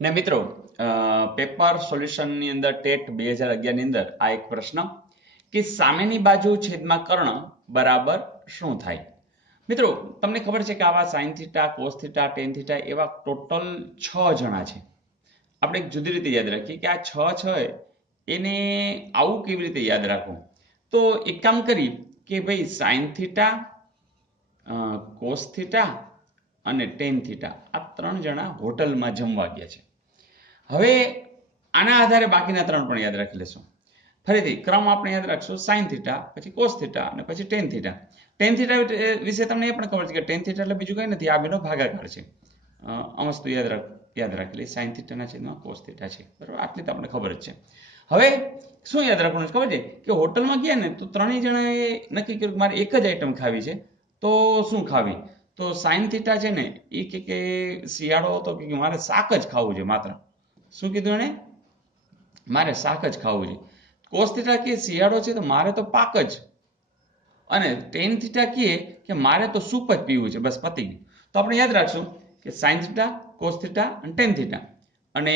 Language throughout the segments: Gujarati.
ને મિત્રો પેપર સોલ્યુશનની અંદર ટેટ 2011 ની અંદર આ એક પ્રશ્ન કે સામેની બાજુ છેદમાં કર્ણ બરાબર શું થાય? મિત્રો તમને ખબર છે કે આવા sign theta, cos theta, tan theta એવા ટોટલ 6 જણા છે. આપણે એક જુદી રીતે યાદ રાખીએ કે આ 6 છે એને આવું કેવી રીતે યાદ રાખવું? તો એક કામ કરી કે ભાઈ સાઇન થીટા, કોસ થીટા અને ટેન થીટા આ 3 જણા હોટલમાં જમવા ગયા છે. હવે આના આધારે બાકીના 3 પણ યાદ રાખી લેશું. ફરીથી ક્રમ આપણે યાદ રાખશું: સાઇન થીટા, પછી કોસ થીટા અને પછી ટેન થીટા. ટેન થીટા વિશે તમને એ પણ ખબર છે કે ટેન થીટા એટલે બીજું કંઈ નથી, આ બેનો ભાગાકાર છે. આ વસ્તુ યાદ રાખી લઈએ. સાઇન થીટાના છેદમાં કોસ થીટા છે, બરાબર? આટલી તો આપણે ખબર જ છે. હવે શું યાદ રાખવાનું ખબર છે કે હોટલમાં ગયા ને તો 3 જણાએ નક્કી કર્યું કે મારે એક જ આઈટમ ખાવી છે. તો શું ખાવી? તો સાઇન થીટા છે ને એ કે શિયાળો હતો કે મારે શાક જ ખાવું છે માત્ર. શું કીધું એને? મારે શાક જ ખાવું છે. કોસ થીટા કે શિયાળો છે તો મારે તો પાક જ. અને ટેન થીટા કે મારે તો સૂપ જ પીવું છે, બસ પતી ગયું. તો આપણે યાદ રાખશું કે સાઇન થીટા, કોસ થીટા અને ટેન થીટા, અને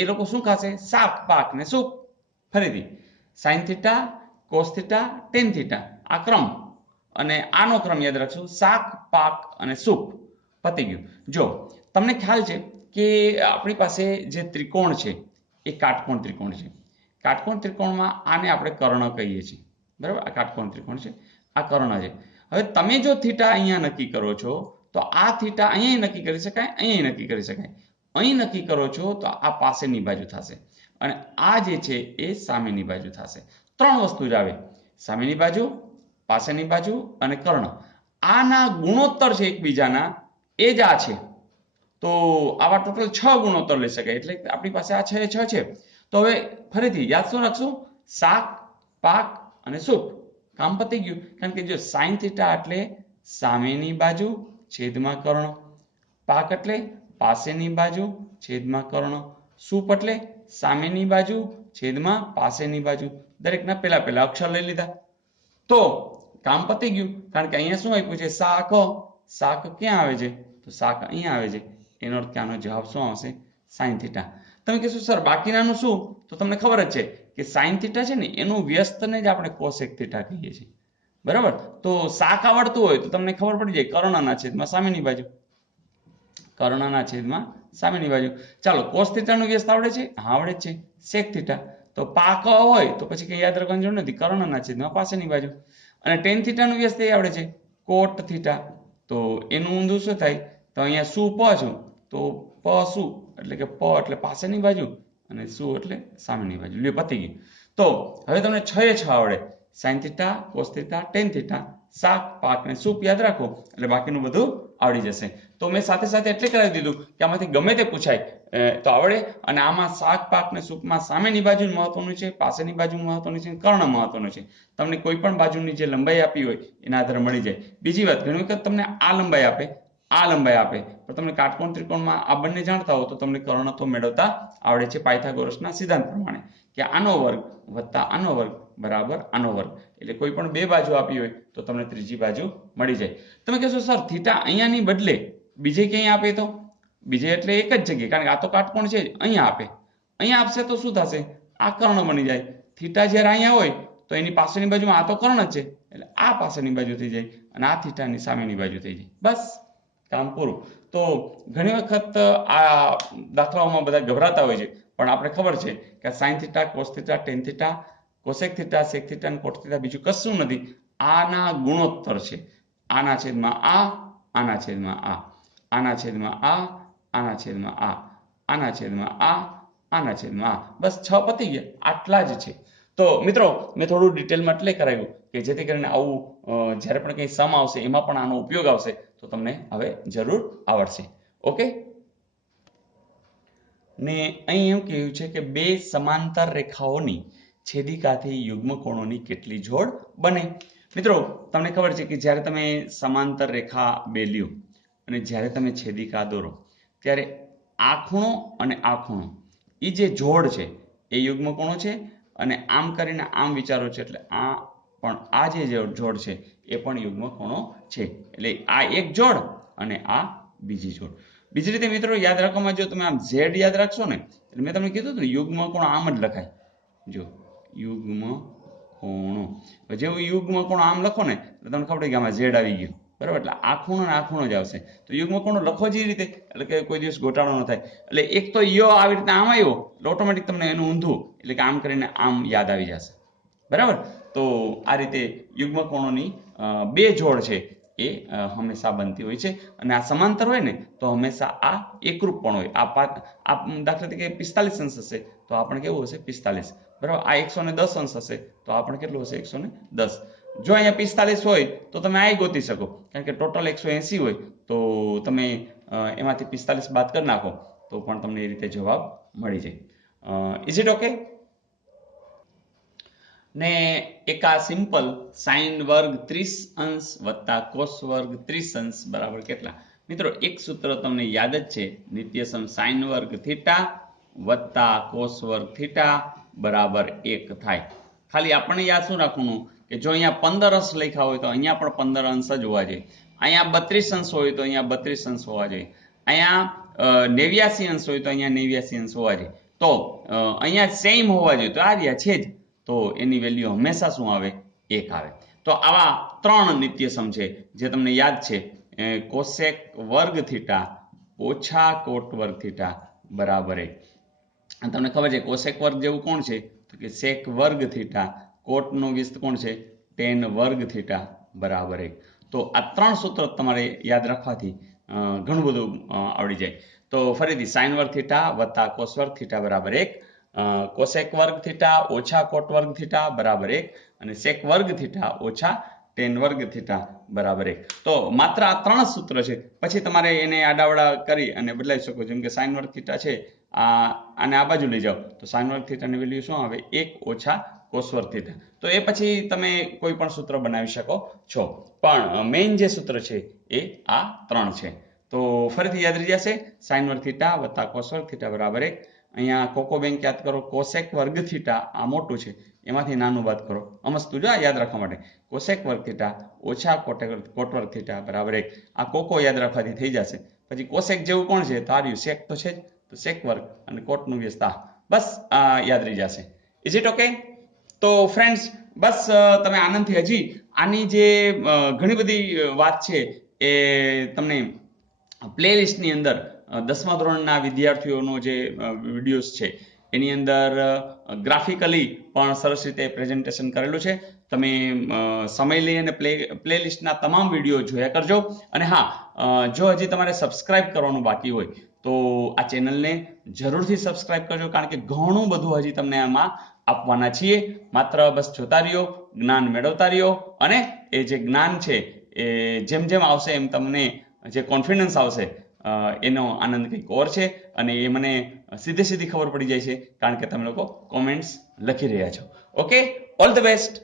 એ લોકો શું ખાશે? શાક, પાક ને સૂપ. ફરીથી sign theta, cos theta, tan theta આ ક્રમ, અને આનો ક્રમ યાદ રાખશું: શાક, પાક અને સૂપ. પતી ગયું. જો તમને ખ્યાલ છે કે આપણી પાસે જે ત્રિકોણ છે એ કાટકોણ ત્રિકોણ છે. કાટકોણ ત્રિકોણમાં આને આપણે કર્ણ કહીએ છીએ, બરાબર? આ કાટકોણ ત્રિકોણ છે, આ કર્ણ છે. હવે તમે જો થીટા અહીંયા નક્કી કરો છો તો આ થીટા અહીંયા નક્કી કરી શકાય, અહીંયા નક્કી કરી શકાય. અહીં નક્કી કરો છો તો આ પાસેની બાજુ થશે, અને આ જે છે એ સામેની બાજુ થશે. 3 વસ્તુ જ આવે: સામેની બાજુ, પાસેની બાજુ અને કર્ણ. આના ગુણોત્તર છે એકબીજાના, એ જ આ છે. તો આવા ટોટલ 6 ગુણોત્તર લઈ શકાય. એટલે આપણી પાસે આ 6 એ 6 છે. તો હવે ફરીથી યાદ શું રાખશું? શાક, પાક અને સૂપ. કામ પતી ગયું. કારણ કે જો સાઇન થીટા એટલે સામેની બાજુ છેદમાં કર્ણ, પાક એટલે પાસેની બાજુ છેદમાં કર્ણ, સૂપ એટલે સામેની બાજુ છેદમાં પાસેની બાજુ. દરેકના પેલા અક્ષર લઈ લીધા તો કામ પતી ગયું. કારણ કે અહીંયા શું આપ્યું છે? શાક. શાક ક્યાં આવે છે? તો શાક અહીંયા આવે છે. એનો અર્થ કે આનો જવાબ શું આવશે? Sine theta. તમે કહેશો સર બાકીનાનું શું? તો તમને ખબર જ છે કે સાઇન થીટા છે ને એનું વ્યસ્તને જ આપણે કોસેક થીટા કહીએ છીએ, બરાબર? તો શાક આવડતું હોય તો તમને ખબર પડી જાય કર્ણના છેદમાં સામેની બાજુ, કર્ણના છેદમાં સામેની બાજુ. ચાલો, કોસ થીટાનું વ્યસ્ત આવડે છે? હા, આવડે જ છે. Sec theta. તો પાક હોય તો પછી કઈ યાદ રાખવાની જરૂર નથી, કર્ણના છેદમાં પાસેની બાજુ. અને ટેન થીટાનું વ્યસ્ત એ આવડે છે, કોટ થીટા. તો એનું ઊંધું શું થાય? તો અહીંયા શું પ છું તો પ શું એટલે કે પ એટલે પાસેની બાજુ અને શું એટલે સામેની બાજુ. લ્યો, પતી ગયું. તો હવે તમને 6 એ 6 આવડે: sign theta, cos theta, tan theta, શાક, પાક ને સૂપ યાદ રાખો એટલે બાકીનું બધું આવડી જશે. તો મેં સાથે સાથે એટલે કરાવી દીધું કે આમાંથી ગમે તે પૂછાય તો આવડે. અને આમાં શાક, પાક ને સૂપમાં સામેની બાજુ મહત્વનું છે, પાસેની બાજુ મહત્વનું છે, કર્ણ મહત્વનું છે. તમને કોઈ પણ બાજુની જે લંબાઈ આપી હોય એના આધારે મળી જાય. બીજી વાત, ઘણી વખત તમને આ લંબાઈ આપે, આ લંબાઈ આપે, પણ તમને કાટકોણ ત્રિકોણમાં આ બંને જાણતા હો તો તમને કર્ણ તો મેળવતા આવડે છે પાયથાગોરસના સિદ્ધાંત પ્રમાણે, કે આનો વર્ગ વત્તા આનો વર્ગ બરાબર આનો વર્ગ. એટલે કોઈ પણ બે બાજુ આપી હોય તો તમને ત્રીજી બાજુ મળી જાય. તમે કહેશો સર થીટા અહીંયાની બદલે બીજે ક્યાંય આપે તો? બીજે એટલે એક જ જગ્યાએ, કારણ કે આ તો કાટકોણ છે, અહીંયા આપે. અહીંયા આપશે તો શું થશે? આ કર્ણ બની જાય. થીટા જ્યારે અહીંયા હોય તો એની પાસેની બાજુમાં આ તો કર્ણ જ છે, એટલે આ પાસેની બાજુ થઈ જાય અને આ થીટાની સામેની બાજુ થઈ જાય. બસ, કામ પૂરું. તો ઘણી વખત આ દાખલાઓમાં બધા ગભરાતા હોય છે, પણ આપણે ખબર છે કે sine theta, cos theta, tan theta, cosec theta, sec theta અને કોટ થીટા બીજું કશું નથી, આના ગુણોત્તર છે. આના છેદમાં આ, આના છેદમાં આ, આના છેદમાં આ, આના છેદમાં આ, આના છેદમાં આ, આના છેદમાં આ. બસ 6 પતી ગયા. આટલા જ છે. તો મિત્રો મેં થોડું ડિટેલમાં એટલે કરાવ્યું કે જેથી કરીને આવું જ્યારે પણ કંઈ સમ આવશે એમાં પણ આનો ઉપયોગ આવશે તો તમને હવે જરૂર આવડશે. ઓકે. ને અહીં એમ કહ્યું છે કે બે સમાંતર રેખાઓની છેદિકાથી યુગ્મકોણોની કેટલી જોડ બને? મિત્રો તમને ખબર છે કે જ્યારે તમે સમાંતર રેખા બે લ્યો અને જ્યારે તમે છેદિકા દોરો ત્યારે આ ખૂણો અને આ ખૂણો એ જે જોડ છે એ યુગ્મકોણો છે, અને આમ કરીને આમ વિચારો છો એટલે આ પણ આ જે જોડ છે એ પણ યુગ્મકોણો છે. એટલે આ એક જોડ અને આ બીજી જોડ. બીજી રીતે મિત્રો યાદ રાખવામાં, જો તમે આમ ઝેડ યાદ રાખશો ને, એટલે મેં તમને કીધું હતું ને યુગ્મ કોણ આમ જ લખાય. જો યુગ્મ કોણો, જેવું યુગ્મ કોણ આમ લખો ને એટલે તમને ખબર કે આમાં ઝેડ આવી ગયું, બરાબર. એટલે આ ખૂણો ને આ ખૂણો જ આવશે. તો યુગ્મ કોણો લખો જ એ રીતે, એટલે કે કોઈ દિવસ ગોટાળો ન થાય. એટલે એક તો યો આવી રીતે આમ આવ્યો એટલે ઓટોમેટિક તમને એનું ઊંધું, એટલે કે આમ કરીને આમ યાદ આવી જશે, બરાબર. તો આ રીતે યુગ્મ કોણોની બે જોડ છે એ હંમેશા બનતી હોય છે. અને આ સમાંતર હોય ને તો હંમેશા આ એકરૂપ પણ હોય. આ દાખલા તરીકે 45 અંશ હશે તો આપણે કેવું હશે 45, બરાબર. આ 110 અંશ હશે તો આપણે કેટલું હશે 110. જો અહીંયા 45 હોય તો તમે આ ગોતી શકો, કારણ કે ટોટલ 180 હોય તો તમે એમાંથી 45 બાદ કરી નાખો તો પણ તમને એ રીતે જવાબ મળી જાય. Is it okay? ને એક આ સિમ્પલ સાઇન વર્ગ 30 અંશ વત્તા કોસ વર્ગ 30 અંશ બરાબર કેટલા? મિત્રો એક સૂત્ર તમને યાદ જ છે, નિત્યસમ સાઇન વર્ગ થીટા વત્તા કોસ વર્ગ થીટા બરાબર 1 થાય. ખાલી આપણને યાદ શું રાખવાનું કે જો અહીંયા 15 અંશ લખ્યા હોય તો અહીંયા પણ 15 અંશ જ હોવા જોઈએ. અહીંયા 32 અંશ હોય તો અહીંયા 32 અંશ હોવા જોઈએ. અહીંયા 89 અંશ હોય તો અહીંયા 89 અંશ હોવા જોઈએ. તો અહીંયા સેમ હોવા જોઈએ, તો આ રહ્યા છે જ, તો એની વેલ્યુ હંમેશા શું આવે? 1 આવે. તો આવા 3 નિત્યસમ છે જે તમને યાદ છે, કોસેક વર્ગ થીટા ઓછા કોટ વર્ગ થીટા બરાબર 1. તમને ખબર છે કોસેક વર્ગ જેવું કોણ છે? તો કે સેક વર્ગ થીટા, કોટનો વ્યસ્ત કોણ છે? ટેન વર્ગ થીટા બરાબર 1. તો આ 3 સૂત્ર તમારે યાદ રાખવાથી ઘણું બધું આવડી જાય. તો ફરીથી સાઇન વર્ગ થીટા વત્તા કોસ વર્ગ થીટા બરાબર 1, કોસેક વર્ગ થીટા ઓછા કોટ વર્ગ થીટા બરાબર 1 અને સેક વર્ગ થીટા ઓછા ટેન વર્ગ થીટા બરાબર 1. તો માત્ર આ 3 સૂત્ર છે. પછી તમારે એને આડાવડા કરી અને બદલાવી શકો. જેમ કે સાઇન વર્ગ થીટા છે, આને આ બાજુ લઈ જાઓ તો સાઇન વર્ગ થીટાની વેલ્યુ શું આવે? 1 ઓછા કોસ વર્ગ થીટા. તો એ પછી તમે કોઈ પણ સૂત્ર બનાવી શકો છો, પણ મેઇન જે સૂત્ર છે એ આ 3 છે. તો ફરીથી યાદ રહી જશે, સાઇન વર્ગ થીટા વત્તા કોસ વર્ગ થીટા બરાબર 1. અહીંયા કોકો બેંક યાદ કરો, કોસેક વર્ગ થીટા આ મોટું છે એમાંથી નાનું બાદ કરો. અમસ્તુ જો યાદ રાખવા માટે, કોસેક વર્ગ થીટા ઓછા કોટ વર્ગ થીટા બરાબર 1. આ કોકો યાદ રાખવાથી થઈ જશે. પછી કોસેક જેવું કોણ છે? તો આર્યું સેક તો છે જ, તો સેક વર્ગ અને કોટનું વ્યસ્ત આ, બસ યાદ રહી જશે. Is it okay? તો ફ્રેન્ડ્સ બસ તમે આનંદથી હજી આની જે ઘણી બધી વાત છે એ તમને પ્લેલિસ્ટની અંદર 10મા ધોરણના વિદ્યાર્થીઓનો જે વિડીયોઝ છે એની અંદર ગ્રાફિકલી પણ સરસ રીતે પ્રેઝન્ટેશન કરેલું છે. તમે સમય લઈ અને પ્લેલિસ્ટના તમામ વિડીયો જોયા કરજો. અને હા, જો હજી તમારે સબસ્ક્રાઇબ કરવાનું બાકી હોય તો આ ચેનલને જરૂરથી સબસ્ક્રાઇબ કરજો, કારણ કે ઘણું બધું હજી તમને આમાં આપવાના છીએ. માત્ર બસ જોતા રહ્યો, જ્ઞાન મેળવતા રહ્યો, અને એ જે જ્ઞાન છે એ જેમ જેમ આવશે એમ તમને જે કોન્ફિડન્સ આવશે એનો આનંદ કંઈક ઓર છે. અને એ મને સીધી ખબર પડી જાય છે, કારણ કે તમે લોકો કોમેન્ટ્સ લખી રહ્યા છો. Okay, all the best.